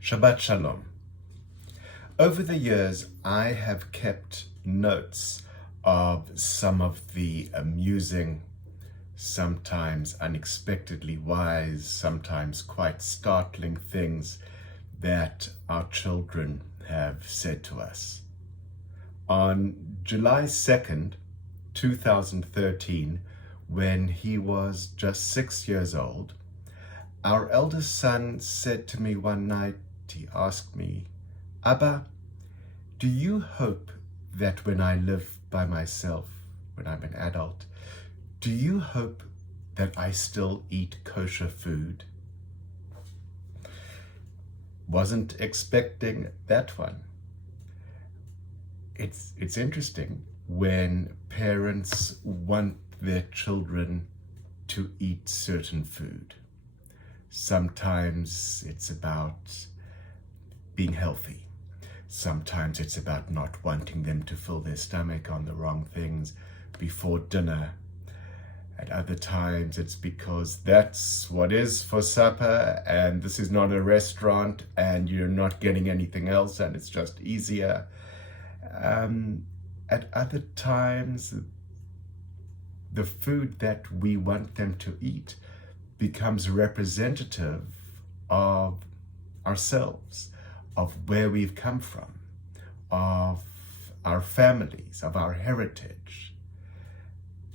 Shabbat Shalom. Over the years, I have kept notes of some of the amusing, sometimes unexpectedly wise, sometimes quite startling things that our children have said to us. On July 2nd, 2013, when he was just 6 years old, our eldest son said to me one night, he asked me, "Abba, do you hope that when I live by myself, when I'm an adult, do you hope that I still eat kosher food?" Wasn't expecting that one. It's interesting when parents want their children to eat certain food. Sometimes it's about being healthy. Sometimes it's about not wanting them to fill their stomach on the wrong things before dinner. At other times it's because that's what is for supper and this is not a restaurant and you're not getting anything else and it's just easier. At other times, the food that we want them to eat becomes representative of ourselves, of where we've come from, of our families, of our heritage,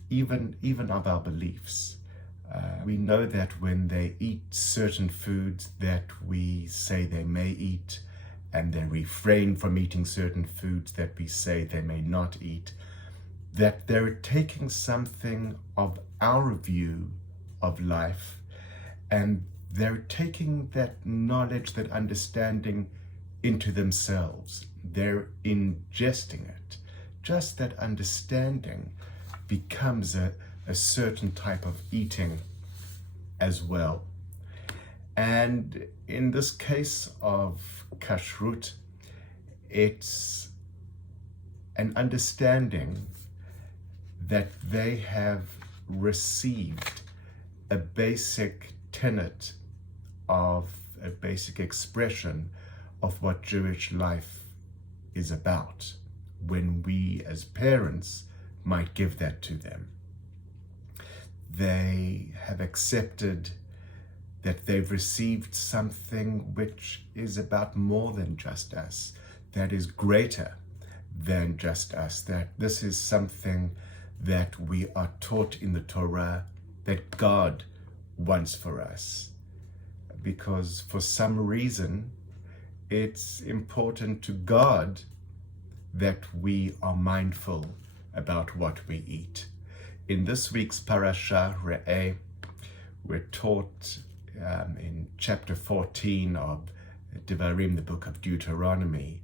even of our beliefs. We know that when they eat certain foods that we say they may eat, and they refrain from eating certain foods that we say they may not eat, that they're taking something of our view of life and they're taking that knowledge, that understanding into themselves. They're ingesting it. Just that understanding becomes a certain type of eating as well. And in this case of kashrut, it's an understanding that they have received a basic tenet of a basic expression of what Jewish life is about, when we as parents might give that to them. They have accepted that they've received something which is about more than just us, that is greater than just us, that this is something that we are taught in the Torah that God wants for us. Because for some reason, it's important to God that we are mindful about what we eat. In this week's parasha, Re'eh, we're taught in chapter 14 of Devarim, the book of Deuteronomy,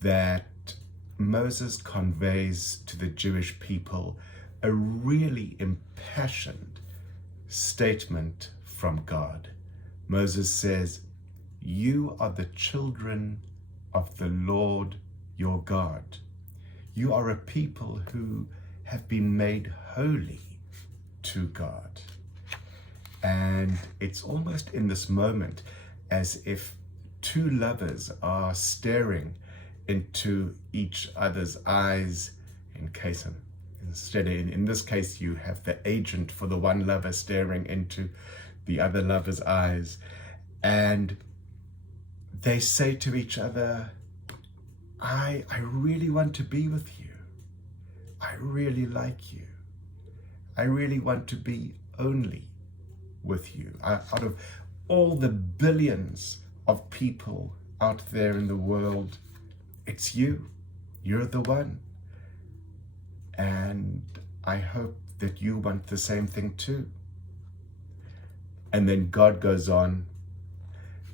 that Moses conveys to the Jewish people a really impassioned statement from God. Moses says, "You are the children of the Lord your God. You are a people who have been made holy to God." And it's almost in this moment as if two lovers are staring into each other's eyes. In this case, you have the agent for the one lover staring into the other lover's eyes. And they say to each other, I really want to be with you. I really like you. I really want to be only with you. Out of all the billions of people out there in the world, it's you. You're the one. And I hope that you want the same thing too. And then God goes on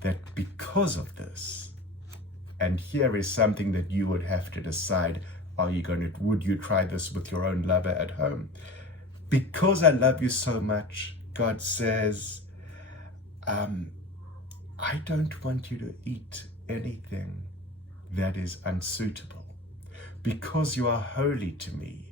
that because of this, and here is something that you would have to decide, would you try this with your own lover at home? Because I love you so much, God says, I don't want you to eat anything that is unsuitable. Because you are holy to me,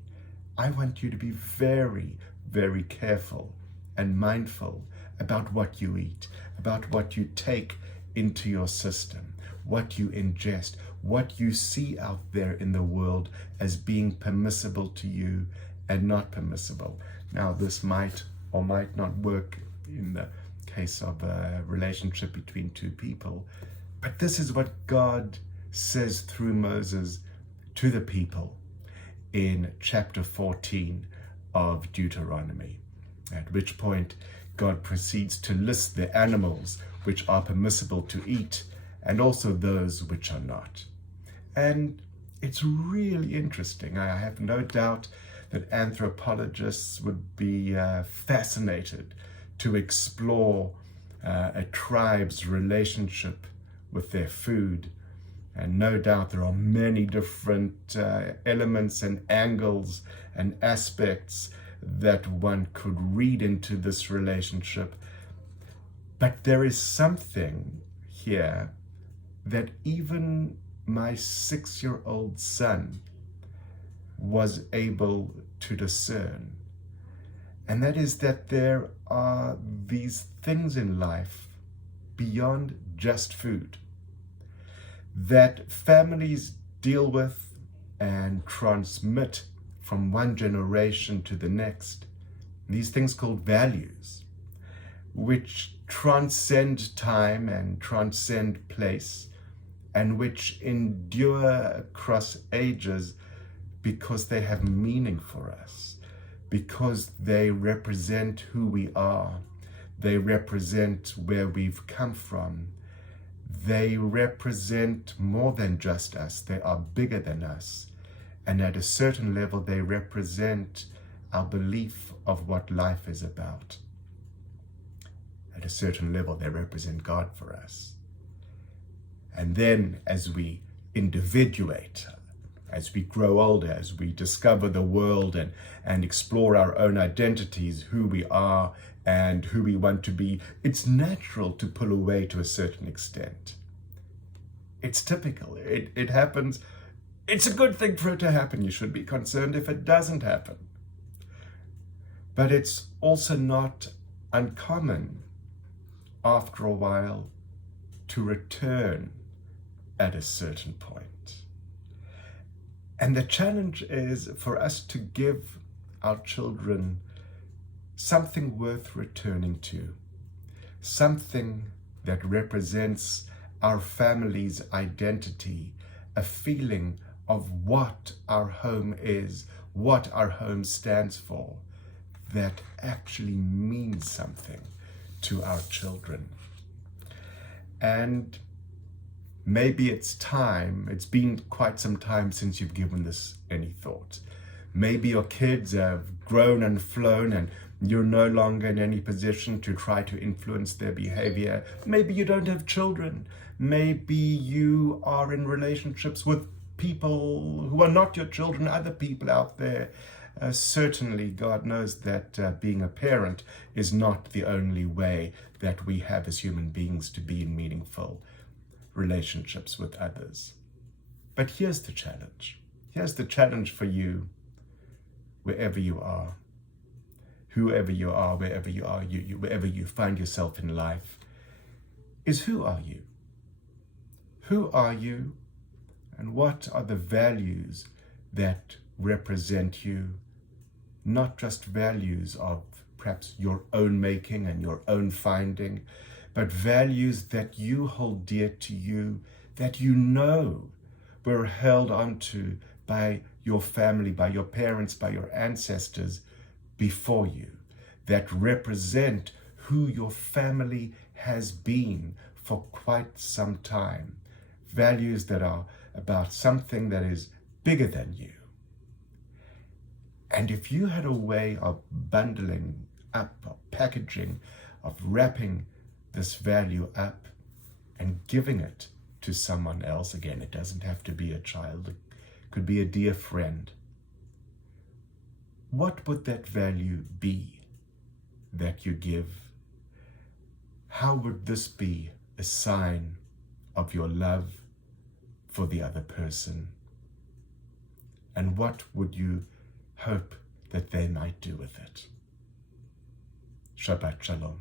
I want you to be very, very careful and mindful about what you eat, about what you take into your system, what you ingest, what you see out there in the world as being permissible to you and not permissible. Now, this might or might not work in the case of a relationship between two people, but this is what God says through Moses to the people in chapter 14 of Deuteronomy, at which point God proceeds to list the animals which are permissible to eat and also those which are not. And it's really interesting. I have no doubt that anthropologists would be fascinated to explore a tribe's relationship with their food. And no doubt there are many different elements and angles and aspects that one could read into this relationship. But there is something here that even my 6-year-old son was able to discern. And that is that there are these things in life beyond just food that families deal with and transmit from one generation to the next. These things called values, which transcend time and transcend place, and which endure across ages because they have meaning for us, because they represent who we are, they represent where we've come from, they represent more than just us, they are bigger than us, and at a certain level they represent our belief of what life is about. At a certain level they represent God for us. And then as we individuate, as we grow older, as we discover the world and explore our own identities, who we are and who we want to be, it's natural to pull away to a certain extent. It's typical. It happens. It's a good thing for it to happen. You should be concerned if it doesn't happen. But it's also not uncommon after a while to return at a certain point. And the challenge is for us to give our children something worth returning to, something that represents our family's identity, a feeling of what our home is, what our home stands for, that actually means something to our children. And maybe it's time, it's been quite some time since you've given this any thought. Maybe your kids have grown and flown and you're no longer in any position to try to influence their behavior. Maybe you don't have children. Maybe you are in relationships with people who are not your children, other people out there. Certainly, God knows that being a parent is not the only way that we have as human beings to be in meaningful relationships with others. But here's the challenge. Here's the challenge for you, wherever you are, whoever you are, wherever you are, wherever you find yourself in life, is who are you? Who are you, and what are the values that represent you? Not just values of perhaps your own making and your own finding, but values that you hold dear to you, that you know were held onto by your family, by your parents, by your ancestors before you, that represent who your family has been for quite some time. Values that are about something that is bigger than you. And if you had a way of bundling up, of packaging, of wrapping this value up and giving it to someone else, again, it doesn't have to be a child, it could be a dear friend. What would that value be that you give? How would this be a sign of your love for the other person? And what would you hope that they might do with it? Shabbat Shalom.